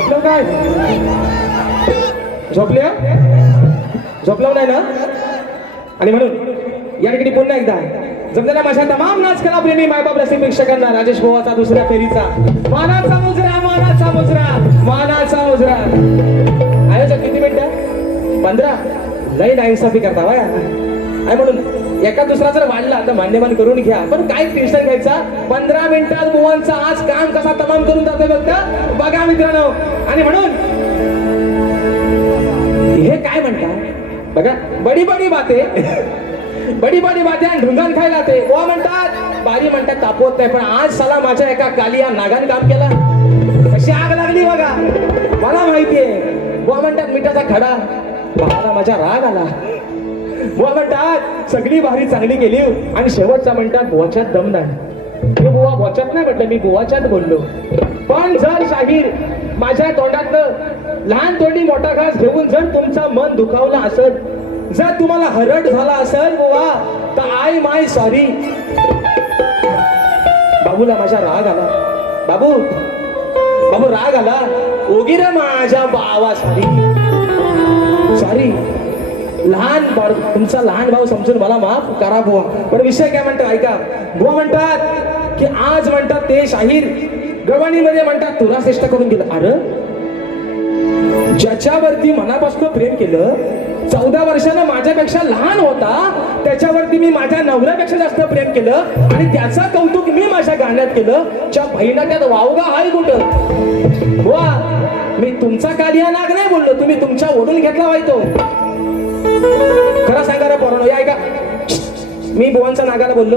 झोपलो काय? झोपले? झोपलो नाही ना? आणि म्हणून या ठिकाणी पुन्हा एकदा जमलेल्या माझ्या तमाम नाचकला प्रेमी मायबाप रसिक प्रेक्षकांना राजेश भावाचा दुसऱ्या फेरीचा मानाचा मुजरा, मानाचा मुजरा, मानाचा मुजरा. आयोजक किती मिनिटं? 15. लई नाइंसाफी करता वया. आणि म्हणून एका दुसरा जर वाढला तर मान्यमान करून घ्या, पण काय टेन्शन घ्यायचा. 15 मिनिटात बुवांचा आज काम कसा तमाम करून जातोय बघा मित्रांनो. आणि म्हणून हे काय म्हणतात बघा, बडी बडी बाते बडी बडी बाते आणि ढुंगान खायला ते बुवा म्हणतात, बारी म्हणतात तापवत नाही. पण आज साला माझ्या एका कालिया नागाने काम केलं, कशी आग लागली बघा मला माहितीये. बुवा म्हणतात मिठाचा खडा, भावाला माझ्या राग आला. बुवा म्हणतात सगळी भारी चांगली केली आणि शेवटचा म्हणतात बुवाच्यात दम नाही. मी बुवा बुवाच्यात नाही म्हटलं, मी बुवाच्यात बोललो. पण जर शाहीर माझ्या तोंडातलं लहान तोंडी मोठा घास घेऊन जर तुमचं मन दुखावलं असेल, जर तुम्हाला हरट झाला असेल बुवा, तर आय माय सॉरी. बाबूला माझा राग आला, बाबू बाबू राग आला, ओगी रे माझ्या बावा सॉरी सॉरी. लहान तुमचा लहान भाऊ समजून मला माफ करा बुवा. पण विषय काय म्हणतात ऐका. बुवा म्हणतात की आज म्हणतात ते शाहीर गवाणीमध्ये म्हणतात तुला श्रेष्ठ करून गेलं. अरे ज्याच्यावरती मनापासून प्रेम केलं, 14 वर्षानं माझ्यापेक्षा लहान होता, त्याच्यावरती मी माझ्या नवऱ्यापेक्षा जास्त प्रेम केलं आणि त्याचं कौतुक मी माझ्या गाण्यात केलं. च्या बहिणा त्यात वावगा हाय कुठं बुवा. मी तुमचा कालिया नाग नाही बोललो, तुम्ही तुमच्या ओढून घेतला वाईतो. खरं सांगा रे पोरांनो, या ऐका, मी बुवांचा नागाला बोललो?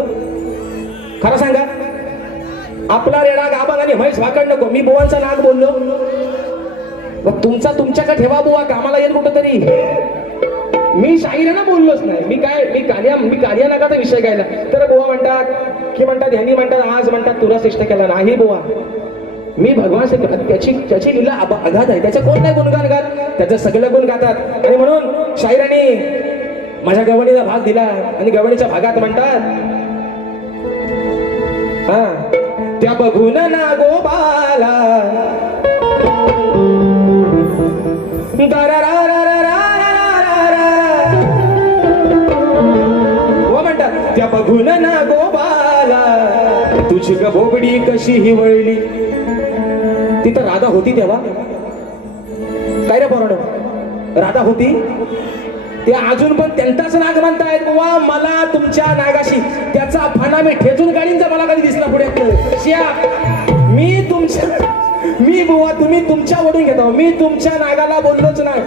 खरं सांगा, आपला रेडा गाभा आणि म्हैस भाकड नको, मी बुवांचा नाग बोललो? तुमचा तुमच्याकडे ठेवा बुवा, कामाला येईल कुठं तरी. मी शाहिरांना बोललोच नाही. मी कालिया नागाचा विषय घ्यायला तर बुवा म्हणतात की म्हणतात ह्यांनी म्हणतात आज म्हणतात तुला श्रेष्ठ केला नाही बुवा. मी भगवान त्याची लीला अगाध आहे, त्याचं कोण नाही गुणगान गात, त्याचं सगळं गुण गातात. आणि म्हणून शाहिरांनी माझ्या गवणीला भाग दिला आणि गवणीच्या भागात म्हणतात हा त्या बघून ना गोबाला म्हणतात त्या बघून ना गोबाला तुझी बोबडी कशी हिवळली. तिथं राधा होती तेव्हा काय रे पोरांनो, राधा होती. ते अजून पण त्यांचाच नाग म्हणतायत बुवा. मला तुमच्या नागाशी त्याचा फाना मी ठेचून गाडींचा मला कधी दिसला पुढे. मी बुवा तुम्ही तुमच्या ओढून घेता, मी तुमच्या नागाला बोललोच नाही.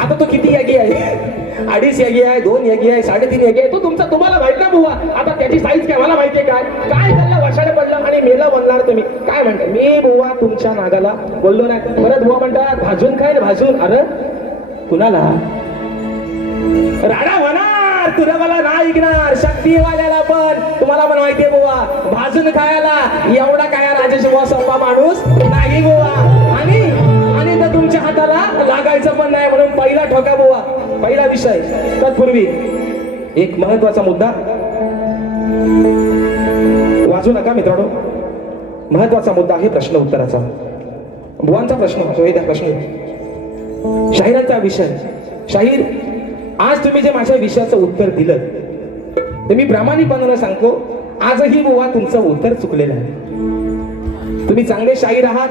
आता तो किती यागी आहे? 2.5 यागी आहे, 2 यागी आहे, 3.5 यागी आहे. तो तुमचा तुम्हाला माहित ना बुवा. आता त्याची साईज काय मला माहितीये काय काय त्याला वर्षाने पडलं आणि मेला बनणार तुम्ही काय म्हणता. मी बुवा तुमच्या नागाला बोललो नाही. परत बुवा म्हणतात भाजून खाय ना भाजून. अरे कुणाला राडा होणार, तुला मला नाही ऐकणार. शक्तीवाल्याला पण तुम्हाला पण माहितीये बुवा, भाजून खायला एवढा काय राजेश बुवा सोपा माणूस नाही बुवा. आणि तर तुमच्या हाताला लागायचं पण नाही. म्हणून पहिला ठोका बुवा, पहिला विषय. तत्पूर्वी एक महत्वाचा मुद्दा वाजू नका मित्रांनो. महत्वाचा मुद्दा आहे प्रश्न उत्तराचा. बुवांचा प्रश्न होतो हे त्या प्रश्न शाहिरांचा विषय. शाहीर आज तुम्ही जे माझ्या विषयाचं उत्तर दिलं ते मी प्रामाणिकपणाने सांगतो, आजही बुवा तुमचं उत्तर चुकलेलं आहे. तुम्ही चांगले शाहीर आहात,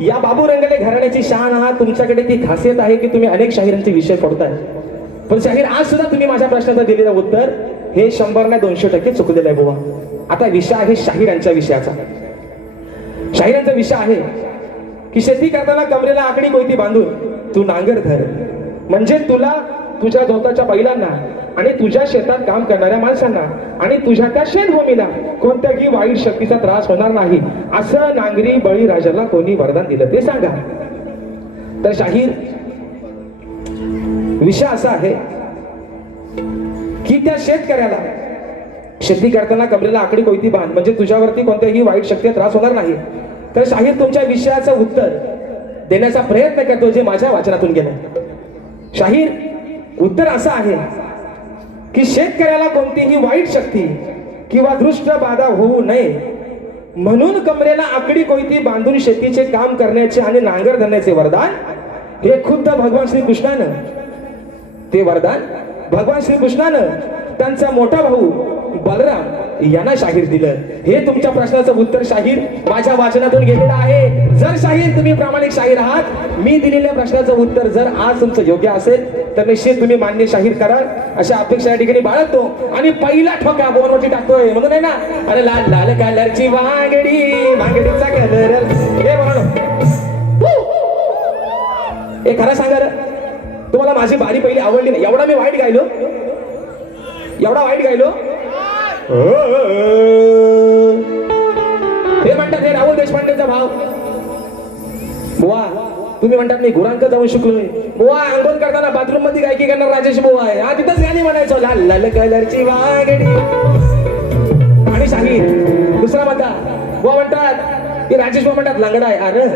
या बाबू रंगले घराण्याची शान आहात. तुमच्याकडे ती खासियत आहे की तुम्ही अनेक शाहिरांचे विषय पडताय. पण शाहीर आज सुद्धा तुम्ही माझ्या प्रश्नाचं दिलेलं उत्तर हे 100 नाही 200% चुकलेलं आहे बुवा. आता विषय आहे शाहिरांच्या विषयाचा. शाहिरांचा विषय आहे की शेती करताना कमरेला आकडी कोयती बांधून तू नांगर धर, म्हणजे तुला तुझ्या झोताच्या बैलांना आणि तुझ्या शेतात काम करणाऱ्या माणसांना आणि तुझ्या त्या शेतभूमीला कोणत्याही वाईट शक्तीचा त्रास होणार नाही, असं नांगरी बळीराजाला कोणी वरदान दिलं ते सांगा. तर शाहीर विषय असा आहे की त्या शेतकऱ्याला शेती करताना कमरेला आकडी कोयती बांध, म्हणजे तुझ्यावरती कोणत्याही वाईट शक्तीचा त्रास होणार नाही. तर शाहीर तुमच्या विषयाचं उत्तर देण्याचा प्रयत्न करतो जे माझ्या वाचनातून गेलं. शाहीर उत्तर असं आहे की शेतकऱ्याला कोणतीही वाईट शक्ती किंवा दृष्ट बाधा होऊ नये म्हणून कमरेला आकडी कोयती बांधून शेतीचे काम करण्याचे आणि नांगर धरण्याचे वरदान हे खुद्द भगवान श्रीकृष्णानं, ते वरदान भगवान श्रीकृष्णानं त्यांचा मोठा भाऊ बलराम यांना शाहीर दिलं. हे तुमच्या प्रश्नाचं उत्तर शाहीर माझ्या वाचनातून गेलेलं आहे. जर शाहीर तुम्ही प्रामाणिक शाहीर आहात, मी दिलेल्या प्रश्नाचं उत्तर जर आज तुमचं योग्य असेल तर निश्चित तुम्ही मान्य शाहीर कराल अशा अपेक्षा या ठिकाणी बाळगतो. आणि पहिला ठोका बोनवरती टाकतोय म्हणून आहे ना, अरे लाल लाल कलरची वांगडी, वांगडीचा कलर हे म्हणून हे खरं सांगा रे, तुम्हाला माझी बारी पहिली आवडली नाही? एवढा मी वाईट गायलो, एवढा वाईट गायलो. हे म्हणतात हे राहुल देशपांडेचा भाव. बुवा तुम्ही म्हणतात मी गुरांक जाऊन शिकलोय. बुवा अंघोळ करताना बाथरूम मध्ये गायकी करणार राजेश बुवा आहे. हा तिथंच गाणी म्हणायचो, लाल लाल कलरची वांगडी. आणि शाहीर दुसरा म्हणता बुवा म्हणतात की राजेश बुवा म्हणतात लंगडा आहे. अरे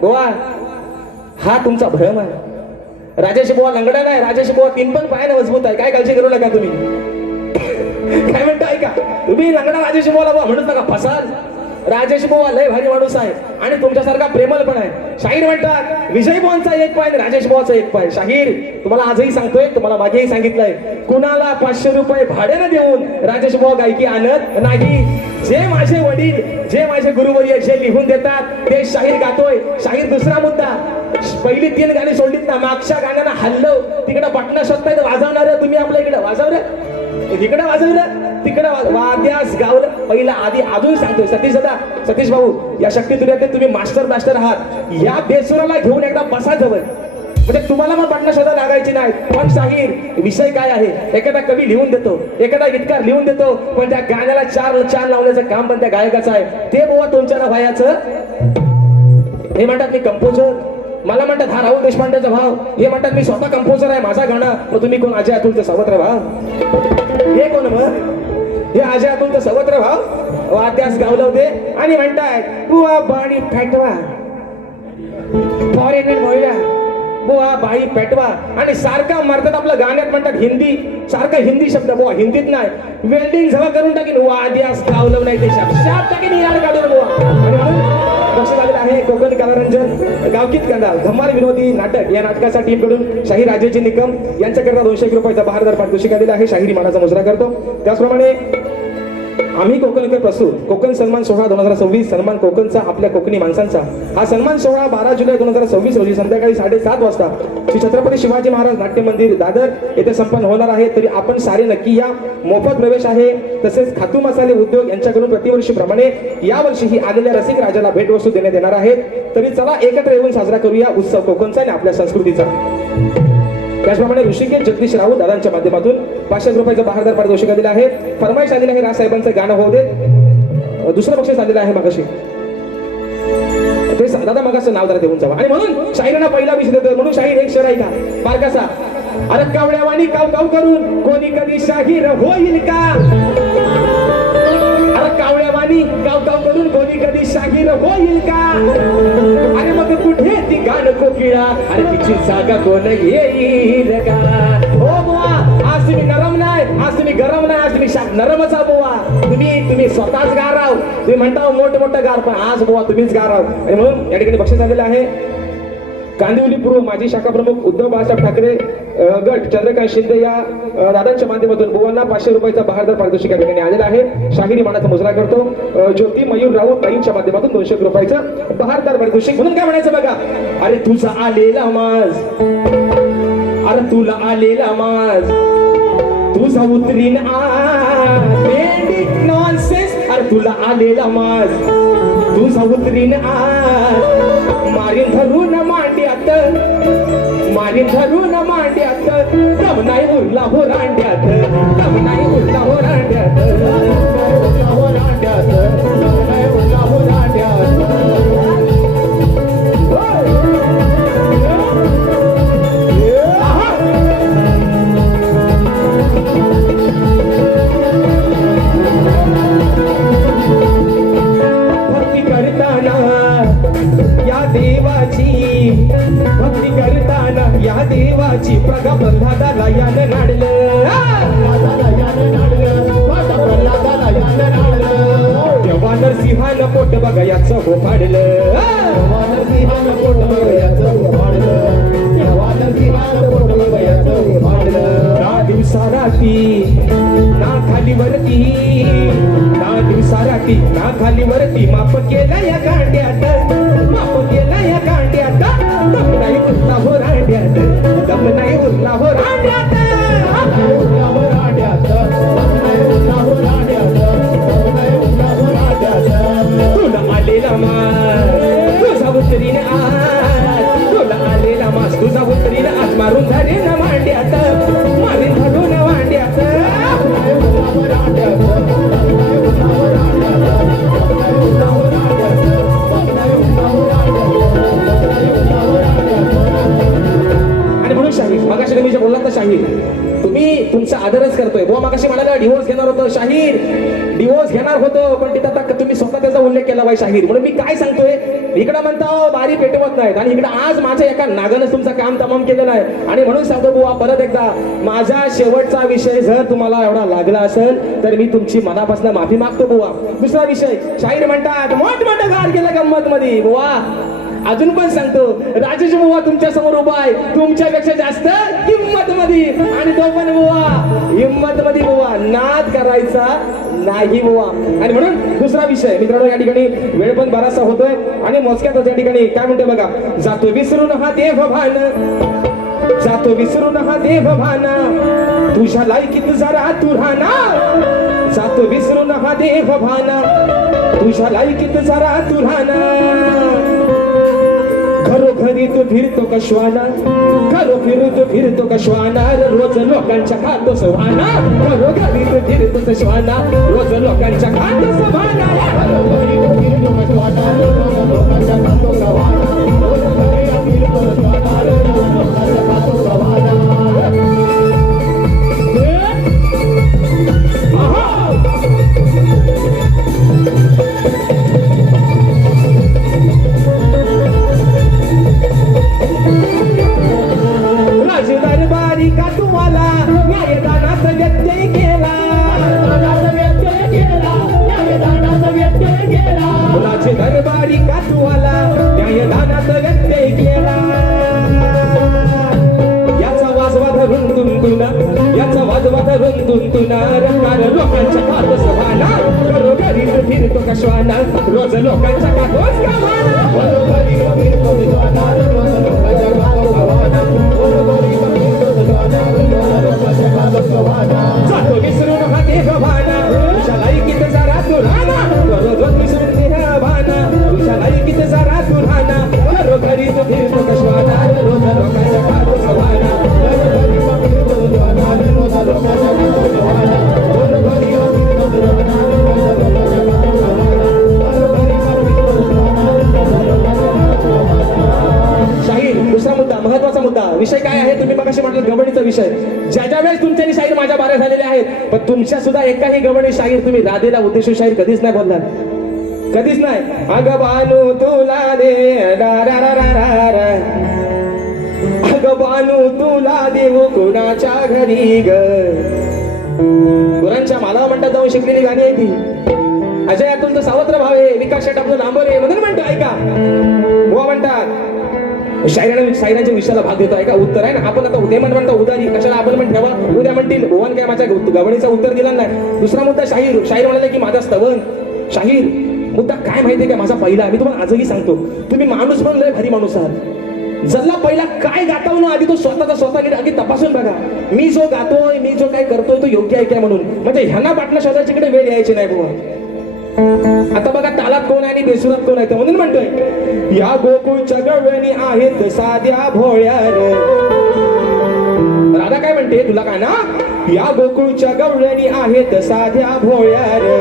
बुवा हा तुमचा भ्रम आहे. राजेश बुवा लंगडा नाही, राजेश बुवा 3 पण पायाने मजबूत आहे. काय काळजी करू नका तुम्ही. काय म्हणता ऐका, तुम्ही लंगडा राजेश बुवाला बुवा म्हणूच नका, फसाल. राजेश बुवा लय भारी माणूस आहे आणि तुमच्यासारखा प्रेमल पण आहे. शाहीर म्हणतात विजय बुवांचा 1 पाय आणि राजेश बुवाचा 1 पाय. शाहीर तुम्हाला आजही सांगतोय, तुम्हाला मागेही सांगितलंय, कुणाला 500 रुपये भाड्याने देऊन राजेश बुवा गायकी आणत नाही. जे माझे वडील, जे माझे गुरुवर्य जे लिहून देतात ते शाहीर गातोय. शाहीर दुसरा मुद्दा, पहिली 3 गाणी सोडलीत ना, मागच्या गाण्याला हल्लो तिकडे बटणं शोधताय वाजवणार तुम्ही आपल्या इकडे वाजवलं, इकडे वाजवलं तिकडे वाद्यास गावलं. पहिला आधी अजून सांगतोय सतीश भाऊ या शक्ती तुर्यात तुम्ही मास्टर आहात. या बेसुराला घेऊन एकदा बसा जवळ, म्हणजे तुम्हाला मग बटणं शोधा लागायची नाही. पण शाहीर विषय काय आहे, एखादा कवी लिहून देतो, एखादा गीतकार लिहून देतो, पण त्या गाण्याला चार लावण्याचं काम पण त्या गायकाचं आहे. ते बुवा तुमच्या ना व्हायचं. हे म्हणतात मी कंपोजर, मला म्हणतात हा राहुल देशपांडेचा भाव. हे म्हणतात मी स्वतः कंपोजर आहे, माझा गाणं. मग तुम्ही कोण? अजय अतुलचे सावत्र भाव. हे कोण मग? हे अजय अतुलचे सावत्र भाव वाद्यास गावलं होते. आणि म्हणताय बुवा बाणी पेटवा, फॉरेनर बोलला बुवा बाई पेटवा. आणि सारखा मारतात आपल्या गाण्यात म्हणतात हिंदी, सारखा हिंदी शब्द. बुवा हिंदीत नाही, वेल्डिंग सगळं करून टाकीन वाद्यास गावलं नाही ते शब्द टाकीन यार काढून बुवा. आणि म्हणून लक्षात आलेलं आहे कोकण कलारंजन गावकीत कंदाल धमाल विनोदी नाटक या नाटकासाठी कडून शाहीर राजेजी निकम यांच्याकरता 201 रुपयाचा बहारदार पारितोषिक दिला आहे. शाहिरी मानाचा मुजरा करतो. त्याचप्रमाणे आम्ही कोकणकर प्रस्तुत कोकण सन्मान सोहळा 2026 सन्मान कोकणचा आपल्या कोकणी माणसांचा. हा सन्मान सोहळा 12 जुलै 2026 रोजी संध्याकाळी 7:30 वाजता श्री छत्रपती शिवाजी महाराज नाट्य मंदिर दादर येथे संपन्न होणार आहे. तरी आपण सारे नक्की या. मोफत प्रवेश आहे. तसेच खातू मसाले उद्योग यांच्याकडून प्रतिवर्षीप्रमाणे यावर्षीही आलेल्या रसिक राजाला भेटवस्तू देण्यात येणार आहे. तरी चला एकत्र येऊन साजरा करूया उत्सव कोकणचा आणि आपल्या संस्कृतीचा. त्याचप्रमाणे ऋषिकेश जगदीश राऊत दादांच्या माध्यमातून 500 रुपयाचा बहारदार पारितोषिक दिला आहे. फरमाईश आलेली आहे राज साहेबांचं गाणं होऊ दे. दुसरं बक्षीस आलेलं आहे मगाशी, ते दादा मगाचं नाव जरा देऊन जावा. आणि म्हणून शाहिरांना पहिला विषय देतो. म्हणून शाहीर एक शेर आहे का बारकासा, अरे कावळ्यावानी काव काव करून कोणी कधी शाहीर होईल का. अरे कावळ्यावानी काव काव करून कोणी कधी शाहीर होईल का. अरे मग कुठे ती गाणं कोकिळा, अरे तिची जागा कोण येईल का. हो बुवा आज तुम्ही नरम नाही, आज तुम्ही गरम नाही, आज तुम्ही नरमच आहो बुवा. तुम्ही स्वतःच गार आहो. तुम्ही म्हणता मोठं गार, पण आज बुवा तुम्हीच गार आहो. आणि म्हणून या ठिकाणी बक्षीस आलेलं आहे. कांदिवली पूर्व माजी शाखा प्रमुख उद्धव बाळासाहेब ठाकरे गट चंद्रकांत शिंदे या दादांच्या माध्यमातून बुवांना 500 रुपयाचा बहारदार पारितोषिक या ठिकाणी आलेला आहे. शाहिरी मानाचा मुजरा करतो. ज्योती मयूर राऊत ताईंच्या माध्यमातून 200 रुपयाचं बहारदार पारितोषिक. म्हणून काय म्हणायचं बघा, अरे तुझा आलेला माज, अरे तुला आलेला माज, तुझा उतरीन आज नॉनसेन्स. अरे तुला आलेला माज, तुझा उतरीन आज. मारीन धरून मांड्यात, मारीन धरून मांड्यात, दम नाही उरला हो रांड्यात, दम नाही उरला हो रांड्यात, हो रांड्यात, दम नाही उरला हो रांड्यात. भक्ती करताना या देवाची, भक्ती करताना या देवाची प्रगबंधाला यानं नाडलं, देवा वानरसिंहानं पोट बघायचं हो फाडलं, वानरसिंहानं पोट बघायचं वाढलं, त्या वानरसिंहानं पोट बघायचं वाढलं. ना दिवसा राती ना खाली वरती, ना दिवसा राती ना खाली वरती माप केलं या गांड्यात, माप केलं या गांड्यात. दम नाही उरला हो रांड्यात, दम नाही उरला हो रांड्यात. तुला आलेला मास तुझा उतरीने आज, तुला आलेला मास तुझा उतरीने आज. मारून झाले ना मांड्यात, मारून धरून वांड्यात. आणि म्हणून शाहीर मगाशी तुम्ही जे बोललात ना शाहीर, तुम्ही तुमचा आदरच करतोय. बुवा मगाशी म्हणाला डिवोर्स घेणार होतो शाहीर, डिवोर्स घेणार होतो, पण तिथं आता तुम्ही स्वतः त्याचा उल्लेख केला बाई शाहीर. म्हणून मी काय सांगतोय, इकडं म्हणता बारी पेटवत नाहीत आणि इकडं आज माझ्या एका नागानं तुमचं काम तमाम केलेलं आहे. आणि म्हणून सांगतो बुवा परत एकदा, माझा शेवटचा विषय जर तुम्हाला एवढा लागला असेल तर मी तुमची मनापासून माफी मागतो बुवा. दुसरा विषय, शाहीर म्हणतात मोठमोठं गार गेलं गंमत मध्ये. बुवा अजून पण सांगतो, राजेश बुवा तुमच्या समोर उभा आहे, तुमच्यापेक्षा जास्त हिंमत मध्ये. आणि तो पण बुवा हिंमत मध्ये बुवा, नाद करायचा नाही बुवा. आणि म्हणून दुसरा विषय मित्रांनो, या ठिकाणी वेळ पण बराचसा होतोय आणि मोजक्यातच या ठिकाणी काय म्हणते बघा. जातो विसरून हा देव भान, जातो विसरून हा देव भान, तुझ्या लायकीत जरा तू राहना. जातो विसरून हा देव भान, तुझ्या लायकीत जरा तू राहना. घरोघरी तू फिरतो कश्वाना, घरोघरी तू फिरतो कश्वाना, रोज लोकांच्या खातो सवाना. घरोघरी तू फिरतो कश्वाना, रोज लोकांच्या खातो सवाना. घरोघरी तू फिरतो कश्वाना, रोज लोकांच्या खातो सवाना. घरोघरी तू फिरतो कश्वाना, रोज लोकांच्या खातो सवाना. राजदरबारी का तुम्हाला न्यायदानात व्यत्यय केला, राजदरबारी का तुम्हाला न्यायदानात व्यत्यय केला. याचा वाजवा धरून तुंतुना, याचा वाजवा धरून तुंतुना, रंगार लोकांच्या खातो सवाना. घरोघरी तू फिरतो कश्वाना, रोज लोकांच्या खातोच कवाना. घरोघरी तू फिरतो कश्वाना, रोज लोकांच्या खातो सवाना. घरोघरी तू फिरतो कश्वाना, रोज लोकांच्या खातो सवाना. जातो विसरून हा देह भाना, तुझ्या लायकीत जरा तू राहना. रोज विसरून देह भाना, तुझ्या लायकीत जरा तू राहना. घरोघरी तू फिरतो कश्वाना, रोज लोकांच्या खातो सवाना. घरोघरी तू फिरतो कश्वाना, रोज लोकांच्या खातो सवाना. घरोघरी तू फिरतो कश्वाना, रोज लोकांच्या खातो सवाना. घरोघरी तू फिरतो कश्वाना, रोज लोकांच्या खातो सवाना. शाहीर दुसरा मुद्दा, महत्वाचा मुद्दा. विषय काय आहे, तुम्ही मगाशी म्हटलं गवळीचा विषय. ज्या वेळेस तुमच्यानी शाहीर माझ्या बाऱ्या झालेले आहेत, पण तुमच्या सुद्धा एकाही गवळी शाहीर तुम्ही राधेला उद्देशून शाहीर कधीच नाही बोललात, कधीच नाही. अग बानू तुला दे रा रा रा रा रा, अग बानू तुला देऊ कोणाच्या घरी ग. गुरांच्या माला म्हणतात जाऊन शिकलेली गाणी आहे ती. अजय तुमचं सावत्र भाव आहे, विकास शेट आपलं लांबोरे म्हणून म्हणतो ऐका. बुवा म्हणतात शायरांच्या विषयाला भाग देतो ऐका. उत्तर आहे ना, आपण आता उद्या म्हणता उदारी कशाला आपण पण ठेवा, उद्या म्हणतील भुवन काय माझ्या गवणीचा उत्तर दिला नाही. दुसरा मुद्दा शाहीर, शाहीर म्हणाले की माझा स्तवन. शाहीर मुद्दा काय माहितीये का माझा पहिला, मी तुम्हाला आजही सांगतो, तुम्ही माणूस पण लय भारी माणूस आहात. जल्ला पहिला काय गाताव ना, आधी तो स्वतःचा आधी तपासून बघा. मी जो गातोय, मी जो काय करतोय तो योग्य आहे काय म्हणून. म्हणजे ह्यांना बाटला शोधायच्याकडे वेळ यायची नाही बुवा. आता बघा तालात कोण आहे आणि बेसुरात कोण आहे, म्हणून म्हणतोय या गोकुळच्या गवळणी आहेत साध्या भोळ्या रे. राधा काय म्हणते तुला काय ना, या गोकुळच्या गवळणी आहेत साध्या भोळ्या रे.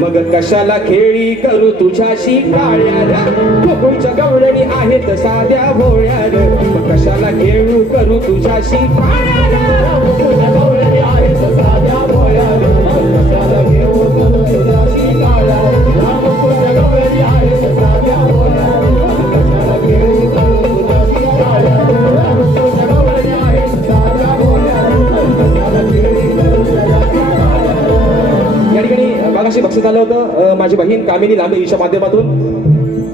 मग कशाला खेळी करू तुझ्याशी काळ्या रे. गोकुळच्या गवळणी आहेत साध्या भोळ्या रे. मग कशाला खेळू करू तुझ्याशी काळ्या रे. गोकुळच्या गवळणी आहेत साध्या भोळ्या रे. कशाला घेऊ करू तुझ्याशी काळ्या रे. गोकुळच्या गवळणी आहेत साध्या भोळ्या रे. कशाला घेऊ करू तुझ्याशी काळ्या रे. गोकुळच्या गवळणी आहेत साध्या भोळ्या रे. कशाला घेऊ करू तुझ्याशी काळ्या रे. या ठिकाणी मगाशी बक्षिता आलं होतं माझी बहीण कामिनी लांबे हिच्या माध्यमातून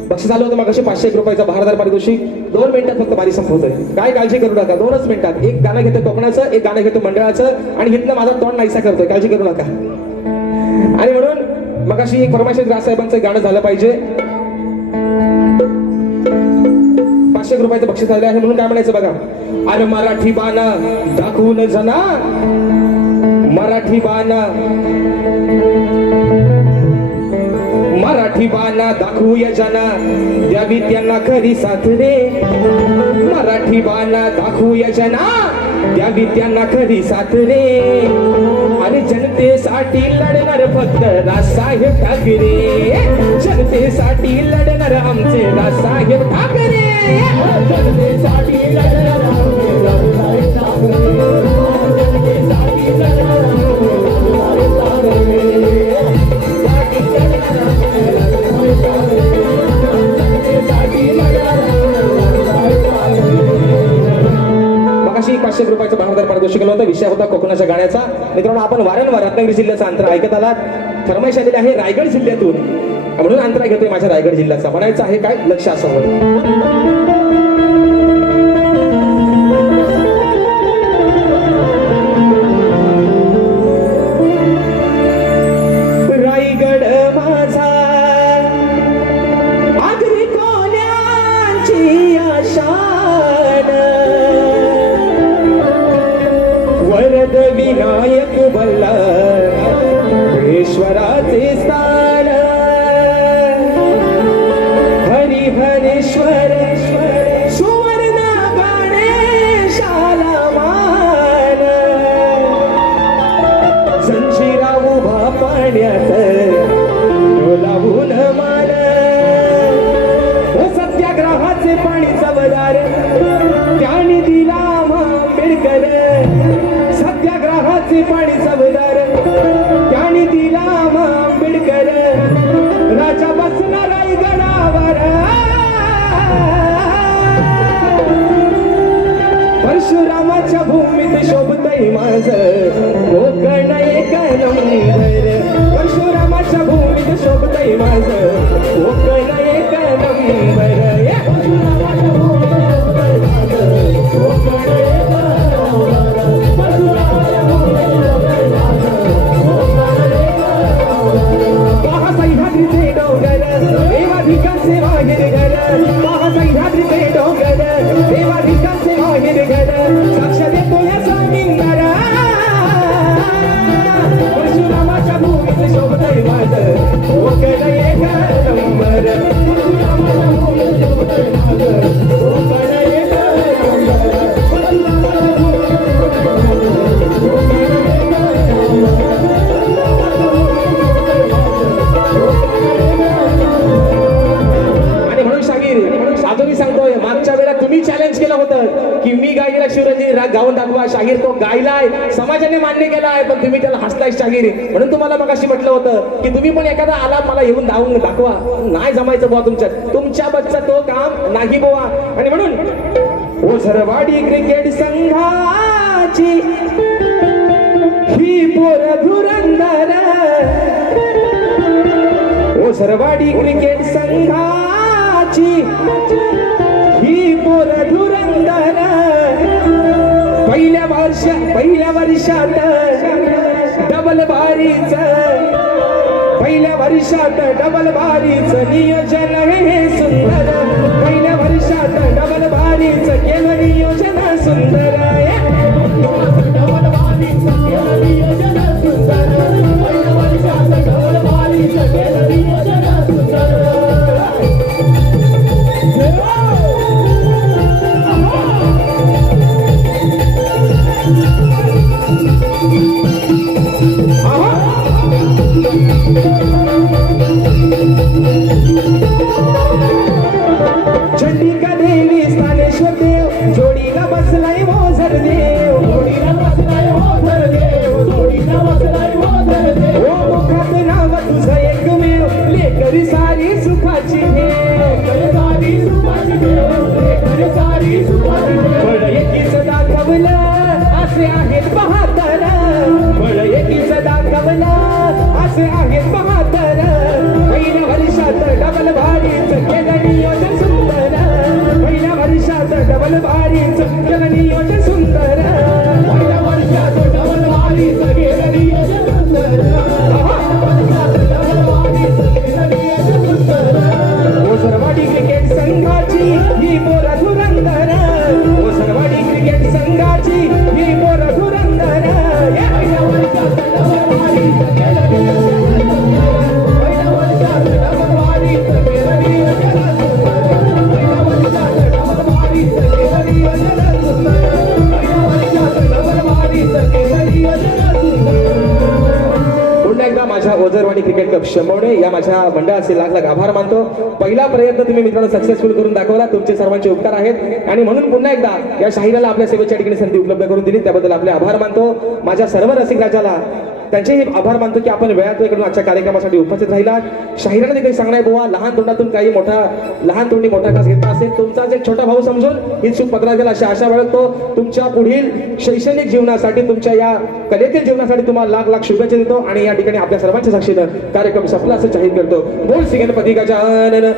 बक्षीस आलं होतं मग असे 501 रुपयाचा बहारदार पारितोषिक 2 मिनिटात फक्त बारी संपवतोय. काय काळजी करू नका, 2च मिनिटात एक गाणं घेतो कोकणाचं, एक गाणं घेतो मंडळाचं आणि इथनं माझा तोंड नाहीसा करतोय, काळजी करू नका. आणि म्हणून मग अशी एक फरमाईश राजसाहेबांचं गाणं झालं पाहिजे. 500 रुपयाचं बक्षीस आलं आहे म्हणून काय म्हणायचं बघा. अरे मराठी बाणा दाखवून जना, मराठी बाणा, मराठी बाणा दाखवूया जना, द्यावी त्यांना खरी साथ रे. मराठी बाणा दाखवूया जना, द्यावी त्यांना खरी साथ रे. अरे जनतेसाठी लढणार फक्त राजसाहेब ठाकरे, जनतेसाठी लढणार आमचे राजसाहेब ठाकरे, जनतेसाठी लढणार आमचे राजसाहेब ठाकरे, जनतेसाठी लढणार आमचे राजसाहेब ठाकरे. मगाशी 500 रुपयाचा बहारदार पारितोषिक आलं होतं. विषय होता कोकणाच्या गाण्याचा. मित्रांनो आपण वारंवार रत्नागिरी जिल्ह्याचं अंतर ऐकत आलात. फरमाईश आलेली आहे रायगड जिल्ह्यातून, म्हणून अंतरा घेतोय माझ्या रायगड जिल्ह्याचा. म्हणायचं आहे काय, लक्ष असावं. रायगड माझा आगरी कोण्याची आशान, वरद विनायक बल्ला ईश्वराचे स्थान. हरिहरेश्वर सुवर्ण गणेशाला मान, जंजिरा उभा पाण्यात डोलावून मान. सत्याग्रहाचे पाणी चवदार त्याने दिला आंबेडकर, सत्याग्रहाचे पाणी चवदार त्याने दिला आंबेडकर. राजा बसला रायगडावर, परशुरामाच्या भूमीत शोभतय माझं कोकण एक नंबर. परशुरामाच्या भूमीत शोभतय माझं कोकण एक नंबर. परशुरामाच्या भूमीत शोभतय माझं कोकण एक नंबर. परशुरामाच्या भूमीत शोभतय माझं कोकण एक नंबर. महासह्याद्रीचे डोंगर देवाधिकाचे माहेर घर, महासह्याद्रीचे डोंगर देवाधिकाचे माहेर घर. साक्ष देतो या स्वामींवर, परशुरामाच्या भूमीत शोभतय माझं कोकण एक नंबर. परशुरामाच्या भूमीत शोभतय माझं कोकण एक नंबर. परशुरामाच्या भूमीत शोभतय माझं कोकण एक नंबर. आणि म्हणून शाहीर अजूनही सांगतोय, मागच्या वेळा तुम्ही चॅलेंज केलं होतं की मी गायला शिवरंजनी राग गाऊन दाखवा. शाहीर तो गायलाय, समाजाने मान्य केलाय, पण तुम्ही त्याला हसलाय शाहीर. म्हणून तुम्हाला मगाशी म्हटलं होतं की तुम्ही पण एखादा आला मला येऊन धावून दाखवा. नाही जमायचं बुवा तुमच्या बच्चा तो काम नाही बुवा. आणि म्हणून ओझरवाडी क्रिकेट संघाची ही पोर धुरंदर, ओझरवाडी क्रिकेट संघाची ही पोर धुरंदर. पहिल्या वर्षात डबल बारीच, पहिल्या वर्षात डबल बारीच नियोजन हे सुंदर. पहिल्या वर्षात डबल बारीच केलं नियोजन सुंदर. डबल बारीच केलं नियोजन सुंदर. पहिल्या वर्षात डबल बारीच केलं नियोजन सुंदर. चंडिका देवी स्थानेश्वर देव जोडीला बसलाय ओझर देव, जोडीला वर्षाचं डबल भारीच केलं नियोजन सुंदर पहिल्या वर्षाचं डबल वारीचं केलं नियोजन सुंदर. पहिल्या वर्षाचं डबल वारीचं केलं नियोजन सुंदर. ओझरवाडी क्रिकेट संघाची ही पोर धुरंदर ओझरवाडी क्रिकेट संघाची ही पोर धुरंदर पहिल्या वर्षाचं डबल वारीचं केलं नियोजन सुंदर. पहिल्या वर्षाचं डबल वारीचं केलं नियोजन सुंदर. पहिल्या वर्षाचं डबल वारीचं केलं नियोजन सुंदर. पहिल्या वर्षाचं डबल वारीचं केलं नियोजन सुंदर. पुन्हा एकदा माझ्या ओझरवाडी क्रिकेट क्लब शंभवणे या माझ्या मंडळाचे लाख लाख आभार मानतो. पहिला प्रयत्न तुम्ही मित्रांनो सक्सेसफुल करून दाखवला. तुमचे सर्वांचे उपकार आहेत आणि म्हणून पुन्हा एकदा या शाहिराला आपल्या सेवेच्या ठिकाणी संधी उपलब्ध करून दिली त्याबद्दल आपले आभार मानतो. माझ्या सर्व रसिक राजाला त्यांचेही आभार मानतो की आपण वेळात वेळ करून आजच्या कार्यक्रमासाठी उपस्थित राहिलात. शाहिराने देखील सांगणार बुवा लहान तोंडातून काही मोठा लहान तोंडी मोठा घास घेतला असेल तुमचाच एक छोटा भाऊ समजून ही चूक पत्रात गेला अशी आशा बाळगतो. तुमच्या पुढील शैक्षणिक जीवनासाठी तुमच्या या कलेतील जीवनासाठी तुम्हाला लाख लाख शुभेच्छा देतो आणि या ठिकाणी आपल्या सर्वांच्या साक्षीनं कार्यक्रम संपला असं जाहीर करतो. बोल श्री गणपती गजानन.